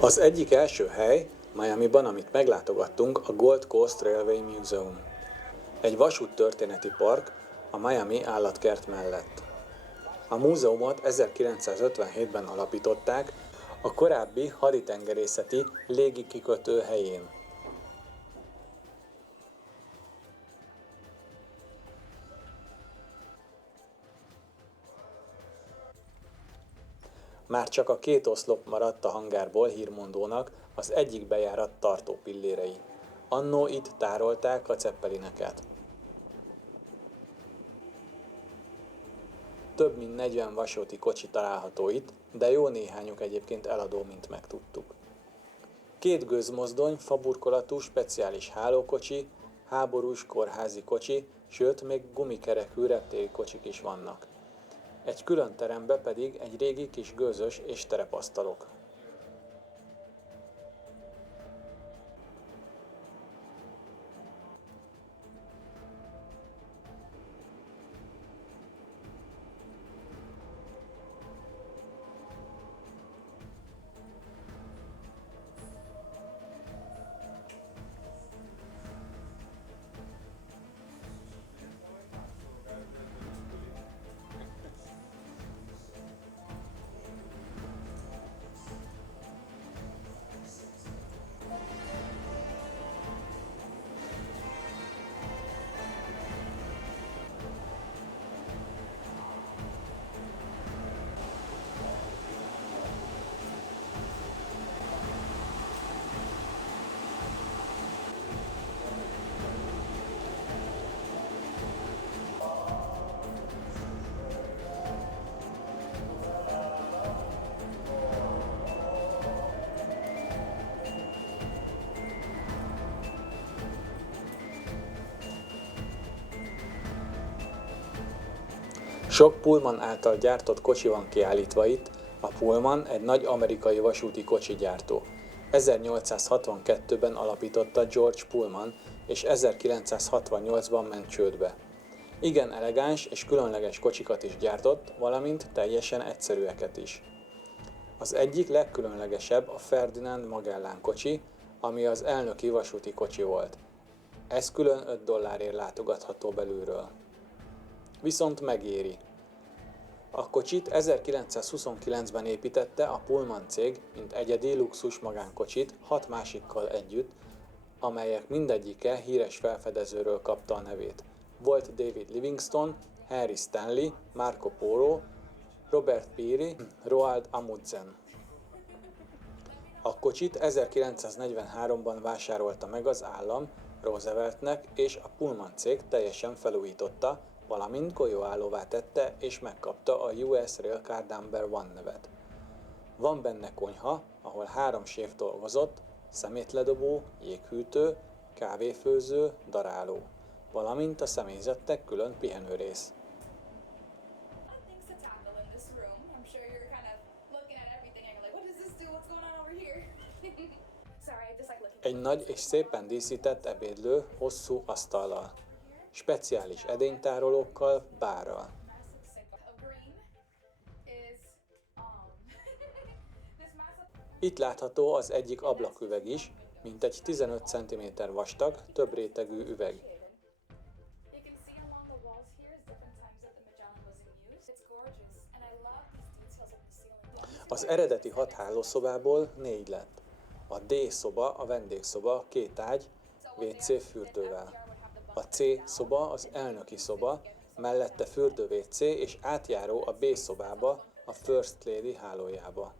Az egyik első hely Miamiban, amit meglátogattunk, a Gold Coast Railway Museum. Egy vasúttörténeti park a Miami állatkert mellett. A múzeumot 1957-ben alapították a korábbi haditengerészeti légikikötő helyén. Már csak a két oszlop maradt a hangárból hírmondónak, az egyik bejárat tartó pillérei. Annó itt tárolták a ceppelineket. Több mint 40 vasúti kocsi található itt, de jó néhányuk egyébként eladó, mint megtudtuk. Két gőzmozdony, faburkolatú speciális hálókocsi, háborús kórházi kocsi, sőt még gumikerekű reptéri kocsik is vannak. Egy külön terembe pedig egy régi kis gőzös és terepasztalok. Sok Pullman által gyártott kocsi van kiállítva itt, a Pullman egy nagy amerikai vasúti kocsigyártó. 1862-ben alapította George Pullman, és 1968-ban ment csődbe. Igen elegáns és különleges kocsikat is gyártott, valamint teljesen egyszerűeket is. Az egyik legkülönlegesebb a Ferdinand Magellan kocsi, ami az elnöki vasúti kocsi volt. Ez külön $5 látogatható belülről. Viszont megéri. A kocsit 1929-ben építette a Pullman cég, mint egyedi luxus magánkocsit 6 másikkal együtt, amelyek mindegyike híres felfedezőről kapta a nevét. Volt David Livingstone, Henry Stanley, Marco Polo, Robert Peary, Roald Amundsen. A kocsit 1943-ban vásárolta meg az állam Rooseveltnek, és a Pullman cég teljesen felújította, valamint golyóállóvá tette és megkapta a US Railcar Number 1 nevet. Van benne konyha, ahol 3 séf dolgozott, szemétledobó, jéghűtő, kávéfőző, daráló, valamint a személyzettek külön pihenőrész. Egy nagy és szépen díszített ebédlő hosszú asztallal, speciális edénytárolókkal, bárral. Itt látható az egyik ablaküveg is, mintegy 15 cm vastag, több rétegű üveg. Az eredeti 6 hálószobából 4 lett. A D szoba a vendégszoba, 2 ágy, WC fürdővel. A C szoba az elnöki szoba, mellette fürdő-WC és átjáró a B szobába, a First Lady hálójába.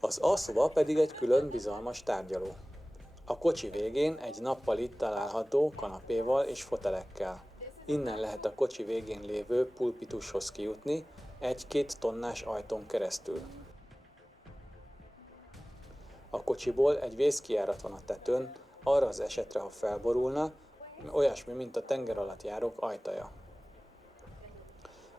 Az A szoba pedig egy külön bizalmas tárgyaló. A kocsi végén egy nappalit található kanapéval és fotelekkel. Innen lehet a kocsi végén lévő pulpitushoz kijutni, 1-2 tonnás ajtón keresztül. A kocsiból egy vészkijárat van a tetőn, arra az esetre, ha felborulna, olyasmi, mint a tengeralattjárók ajtaja.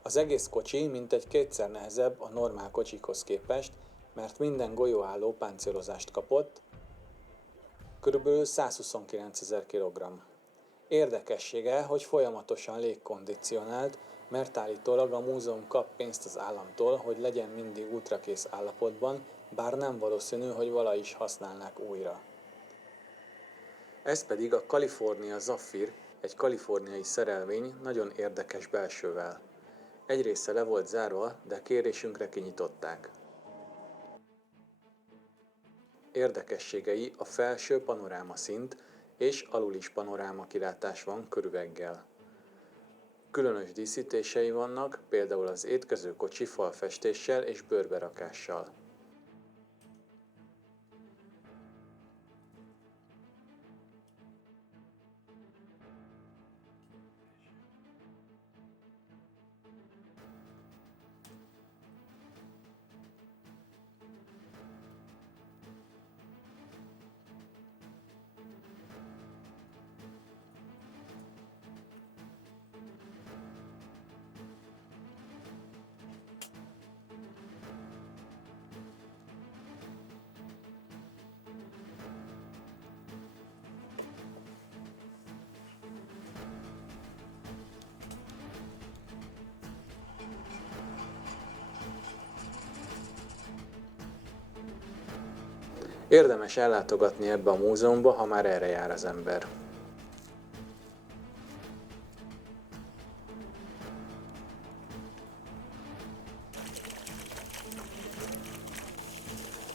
Az egész kocsi mintegy 2-szer nehezebb a normál kocsikhoz képest, mert minden golyóálló páncélozást kapott, kb. 129 000 kg. Érdekessége, hogy folyamatosan légkondicionált, mert állítólag a múzeum kap pénzt az államtól, hogy legyen mindig ultrakész állapotban, bár nem valószínű, hogy vala is használnák újra. Ez pedig a California Zafir, egy kaliforniai szerelvény nagyon érdekes belsővel. Egy része le volt zárva, de kérésünkre kinyitották. Érdekességei a felső panoráma szint és alul is panoráma kilátás van körüveggel. Különös díszítései vannak, például az étkező kocsi falfestéssel és bőrberakással. Érdemes ellátogatni ebbe a múzeumba, ha már erre jár az ember.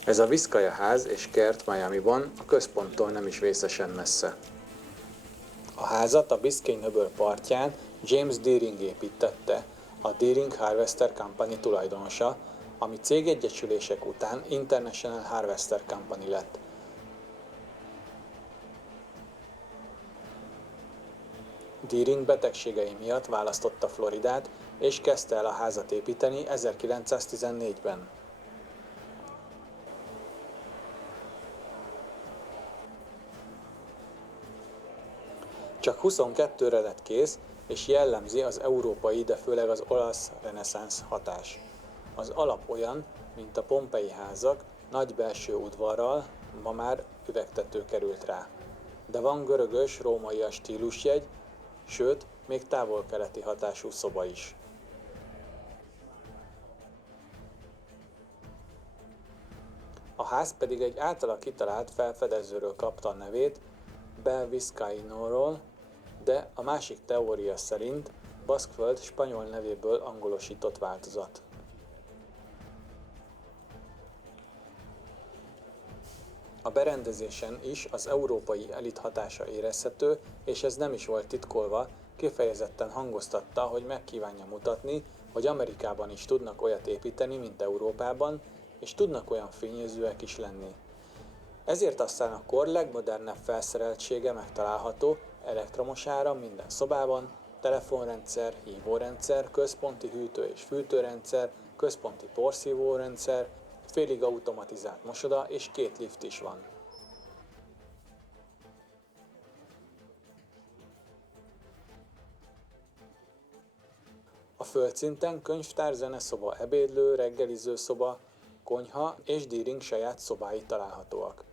Ez a Vizcaya ház és kert Miamiban, a központtól nem is vészesen messze. A házat a Biscayne-öböl partján James Deering építtette, a Deering Harvester Company tulajdonosa, ami cégegyesülések után International Harvester Company lett. Deering betegségei miatt választotta Floridát, és kezdte el a házat építeni 1914-ben. Csak 22-re lett kész, és jellemzi az európai, de főleg az olasz reneszánsz hatás. Az alap olyan, mint a Pompei házak, nagy belső udvarral, ma már üvegtető került rá. De van görögös, rómaias stílusjegy, sőt, még távol-keleti hatású szoba is. A ház pedig egy általa kitalált felfedezőről kapta a nevét, Bel Vizcaínoról, de a másik teória szerint Baszkföld spanyol nevéből angolosított változat. A berendezésen is az európai elit hatása érezhető, és ez nem is volt titkolva, kifejezetten hangoztatta, hogy megkívánja mutatni, hogy Amerikában is tudnak olyat építeni, mint Európában, és tudnak olyan fényezőek is lenni. Ezért aztán a kor legmodernebb felszereltsége megtalálható, elektromos áram minden szobában, telefonrendszer, hívórendszer, központi hűtő- és fűtőrendszer, központi porszívórendszer, félig automatizált mosoda és 2 lift is van. A földszinten könyvtár, zeneszoba, ebédlő, reggelizőszoba, konyha és Deering saját szobái találhatóak.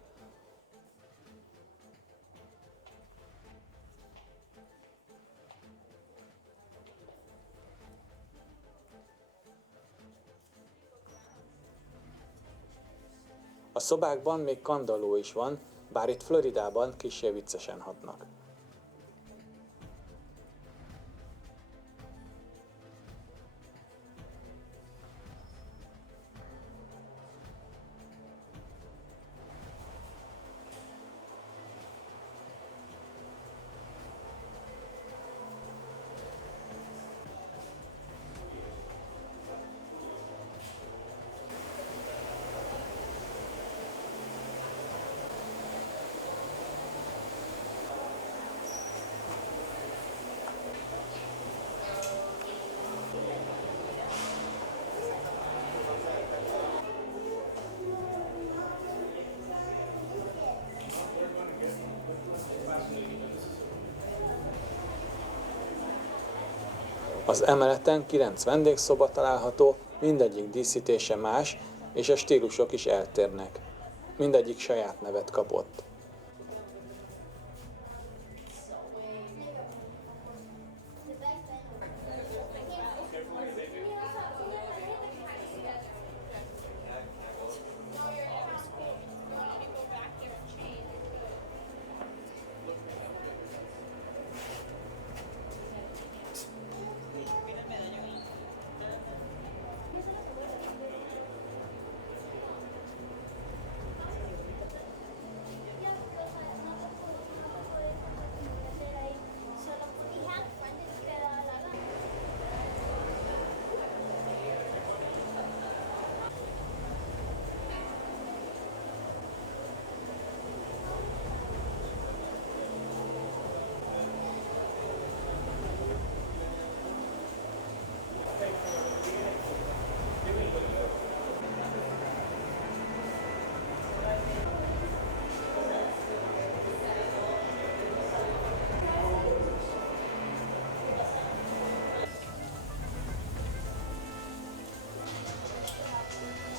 A szobákban még kandalló is van, bár itt Floridában kissé viccesen hatnak. Az emeleten 9 vendégszoba található, mindegyik díszítése más, és a stílusok is eltérnek. Mindegyik saját nevet kapott.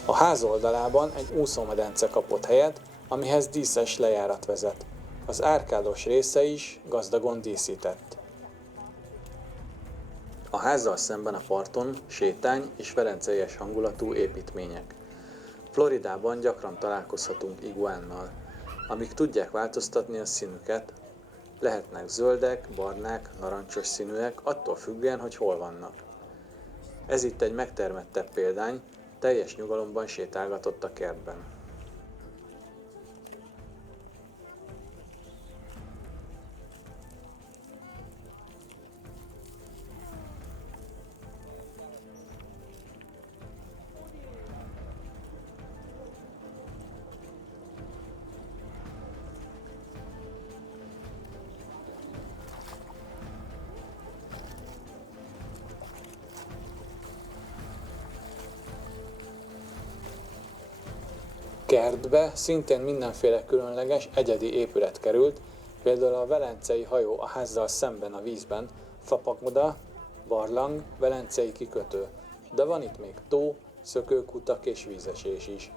A ház oldalában egy úszómedence kapott helyet, amihez díszes lejárat vezet. Az árkádos része is gazdagon díszített. A házzal szemben a parton sétány és velenceies hangulatú építmények. Floridában gyakran találkozhatunk iguánnal, amik tudják változtatni a színüket. Lehetnek zöldek, barnák, narancsos színűek, attól függően, hogy hol vannak. Ez itt egy megtermettebb példány, teljes nyugalomban sétálgatott a kertben. Kertbe szintén mindenféle különleges, egyedi épület került, például a velencei hajó a házzal szemben a vízben, fapagoda, barlang, velencei kikötő, de van itt még tó, szökőkutak és vízesés is.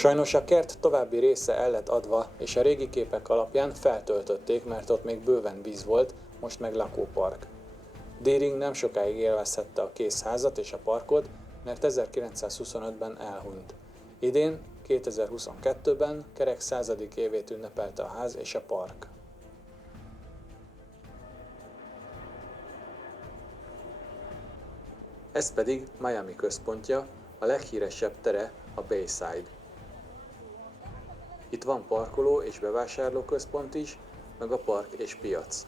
Sajnos a kert további része el lett adva, és a régi képek alapján feltöltötték, mert ott még bőven víz volt, most meg lakópark. Deering nem sokáig élvezhette a kész házat és a parkot, mert 1925-ben elhunyt. Idén, 2022-ben kerek 100. évét ünnepelte a ház és a park. Ez pedig Miami központja, a leghíresebb tere a Bayside. Itt van parkoló és bevásárlóközpont is, meg a park és piac.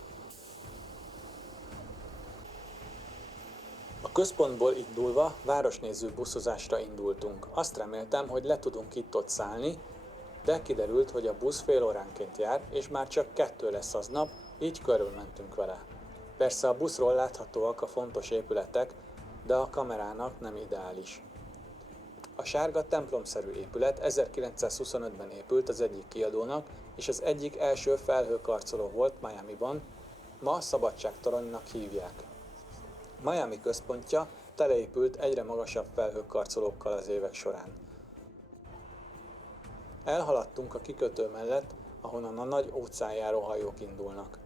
A központból indulva városnéző buszozásra indultunk. Azt reméltem, hogy le tudunk itt-ott szállni, de kiderült, hogy a busz fél óránként jár, és már csak 2 lesz aznap, így körülmentünk vele. Persze a buszról láthatóak a fontos épületek, de a kamerának nem ideális. A sárga templomszerű épület 1925-ben épült az egyik kiadónak, és az egyik első felhőkarcoló volt Miamiban, ma Szabadságtoronynak hívják. Miami központja teleépült egyre magasabb felhőkarcolókkal az évek során. Elhaladtunk a kikötő mellett, ahonnan a nagy óceánjáró hajók indulnak.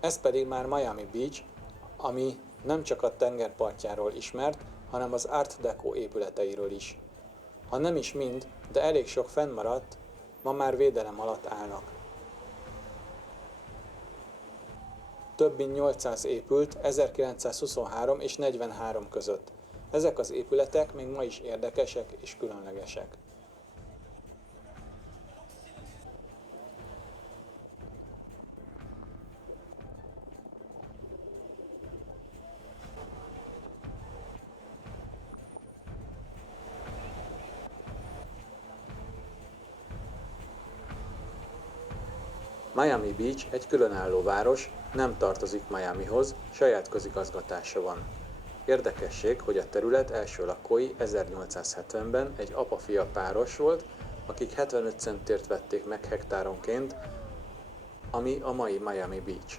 Ez pedig már Miami Beach, ami nem csak a tengerpartjáról ismert, hanem az Art Deco épületeiről is. Ha nem is mind, de elég sok fennmaradt, ma már védelem alatt állnak. Több mint 800 épült 1923 és 43 között. Ezek az épületek még ma is érdekesek és különlegesek. Miami Beach egy különálló város, nem tartozik Miamihoz, saját közigazgatása van. Érdekesség, hogy a terület első lakói 1870-ben egy apa-fia páros volt, akik 75 centért vették meg hektáronként, ami a mai Miami Beach.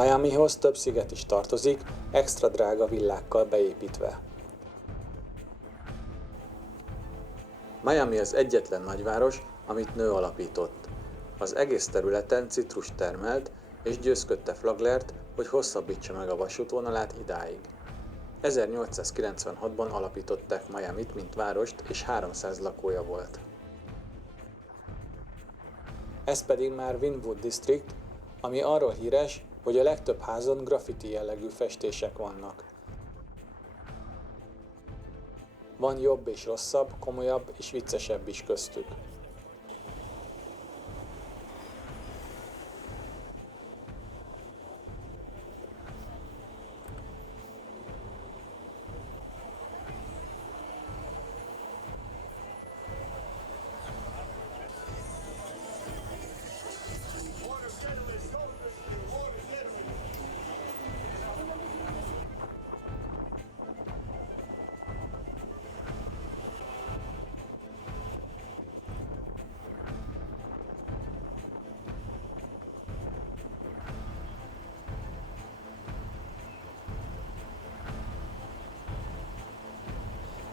Miamihoz több sziget is tartozik, extra drága villákkal beépítve. Miami az egyetlen nagyváros, amit nő alapított. Az egész területen citrust termelt, és győzködte Flaglert, hogy hosszabbítsa meg a vasútvonalát idáig. 1896-ban alapították Miamit, mint várost, és 300 lakója volt. Ez pedig már Wynwood District, ami arról híres, hogy a legtöbb házon graffiti jellegű festések vannak. Van jobb és rosszabb, komolyabb és viccesebb is köztük.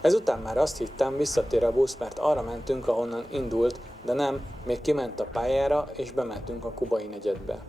Ezután már azt hittem, visszatér a busz, mert arra mentünk, ahonnan indult, de nem, még kiment a pályára, és bementünk a kubai negyedbe.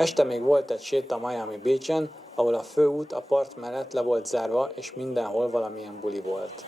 Este még volt egy séta Miami Beach-en, ahol a főút a part mellett le volt zárva, és mindenhol valamilyen buli volt.